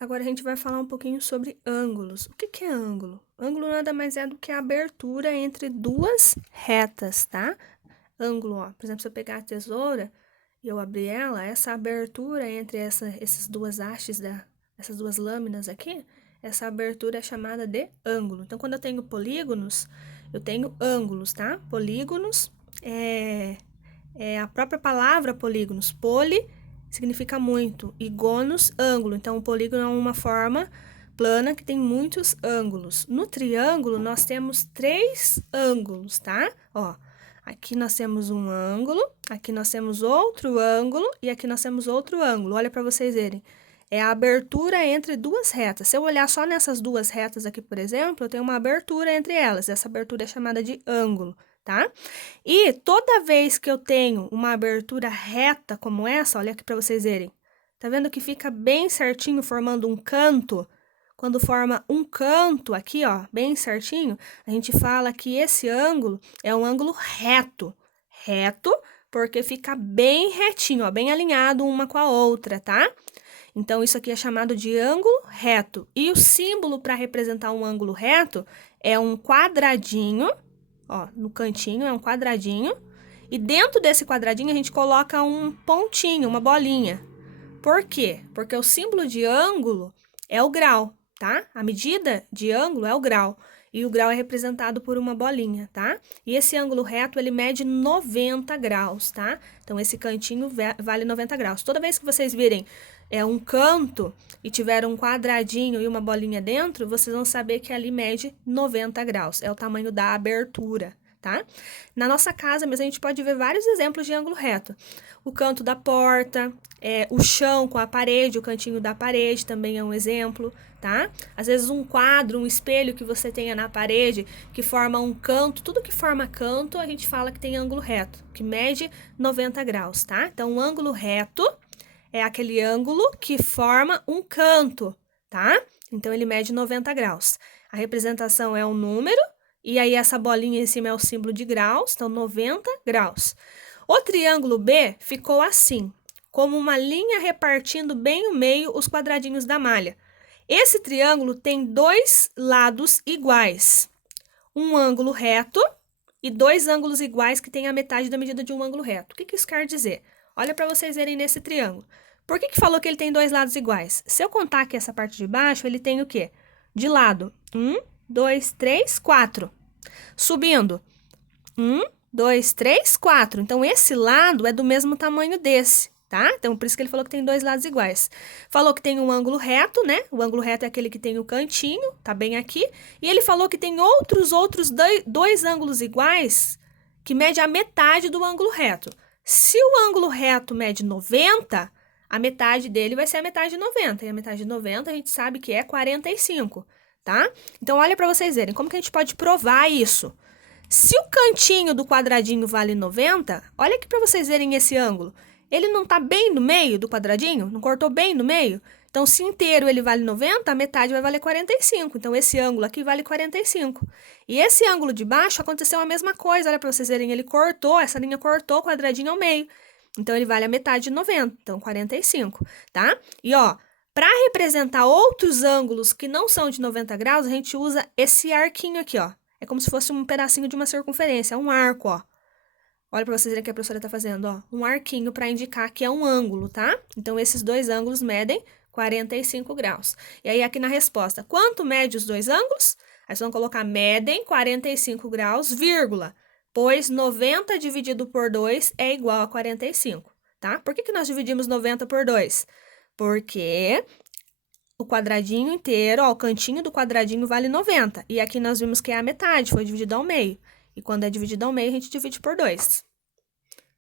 Agora a gente vai falar um pouquinho sobre ângulos. O que é ângulo? Ângulo nada mais é do que a abertura entre duas retas, tá? Ângulo, ó, por exemplo, se eu pegar a tesoura e eu abrir ela, essa abertura entre essas duas hastes, essas duas lâminas aqui, essa abertura é chamada de ângulo. Então, quando eu tenho polígonos, eu tenho ângulos, tá? Polígonos é a própria palavra polígonos. Poli significa muito e gônus, ângulo. Então, o polígono é uma forma plana que tem muitos ângulos. No triângulo, nós temos 3 ângulos, tá? Ó, aqui nós temos um ângulo, aqui nós temos outro ângulo e aqui nós temos outro ângulo. Olha para vocês verem. É a abertura entre duas retas. Se eu olhar só nessas duas retas aqui, por exemplo, eu tenho uma abertura entre elas. Essa abertura é chamada de ângulo, tá? E toda vez que eu tenho uma abertura reta como essa, olha aqui para vocês verem. Tá vendo que fica bem certinho formando um canto? Quando forma um canto aqui, ó, bem certinho, a gente fala que esse ângulo é um ângulo reto. Reto porque fica bem retinho, ó, bem alinhado uma com a outra, tá? Então, isso aqui é chamado de ângulo reto. E o símbolo para representar um ângulo reto é um quadradinho, ó, no cantinho é um quadradinho. E dentro desse quadradinho a gente coloca um pontinho, uma bolinha. Por quê? Porque o símbolo de ângulo é o grau, tá? A medida de ângulo é o grau. E o grau é representado por uma bolinha, tá? E esse ângulo reto, ele mede 90 graus, tá? Então, esse cantinho vale 90 graus. Toda vez que vocês virem um canto e tiver um quadradinho e uma bolinha dentro, vocês vão saber que ali mede 90 graus. É o tamanho da abertura, tá? Na nossa casa mesmo, a gente pode ver vários exemplos de ângulo reto. O canto da porta, o chão com a parede, o cantinho da parede também é um exemplo, tá? Às vezes um quadro, um espelho que você tenha na parede, que forma um canto, tudo que forma canto, a gente fala que tem ângulo reto, que mede 90 graus, tá? Então, o ângulo reto é aquele ângulo que forma um canto, tá? Então, ele mede 90 graus. A representação é um número, e aí essa bolinha em cima é o símbolo de graus, então 90 graus. O triângulo B ficou assim, como uma linha repartindo bem o meio os quadradinhos da malha. Esse triângulo tem 2 lados iguais, um ângulo reto e 2 ângulos iguais que têm a metade da medida de um ângulo reto. O que isso quer dizer? Olha para vocês verem nesse triângulo. Por que falou que ele tem 2 lados iguais? Se eu contar aqui essa parte de baixo, ele tem o quê? De lado, 1, 2, 3, 4. Subindo, 1, 2, 3, 4. Então, esse lado é do mesmo tamanho desse, tá? Então, por isso que ele falou que tem 2 lados iguais. Falou que tem um ângulo reto, né? O ângulo reto é aquele que tem o cantinho, tá bem aqui. E ele falou que tem outros 2 ângulos iguais que mede a metade do ângulo reto. Se o ângulo reto mede 90, a metade dele vai ser a metade de 90. E a metade de 90 a gente sabe que é 45, tá? Então, olha para vocês verem como que a gente pode provar isso. Se o cantinho do quadradinho vale 90, olha aqui para vocês verem esse ângulo. Ele não está bem no meio do quadradinho? Não cortou bem no meio? Então, se inteiro ele vale 90, a metade vai valer 45. Então, esse ângulo aqui vale 45. E esse ângulo de baixo aconteceu a mesma coisa. Olha para vocês verem, ele cortou, essa linha cortou o quadradinho ao meio. Então, ele vale a metade de 90. Então, 45, tá? E, ó, para representar outros ângulos que não são de 90 graus, a gente usa esse arquinho aqui, ó. É como se fosse um pedacinho de uma circunferência, um arco, ó. Olha para vocês verem o que a professora está fazendo, ó. Um arquinho para indicar que é um ângulo, tá? Então, esses 2 ângulos medem 45 graus. E aí, aqui na resposta, quanto mede os 2 ângulos? Aí, vocês vão colocar medem 45 graus, vírgula, pois 90 dividido por 2 é igual a 45, tá? Por que nós dividimos 90 por 2? Porque o quadradinho inteiro, ó, o cantinho do quadradinho vale 90. E aqui nós vimos que é a metade, foi dividido ao meio. E quando é dividido ao meio, a gente divide por 2.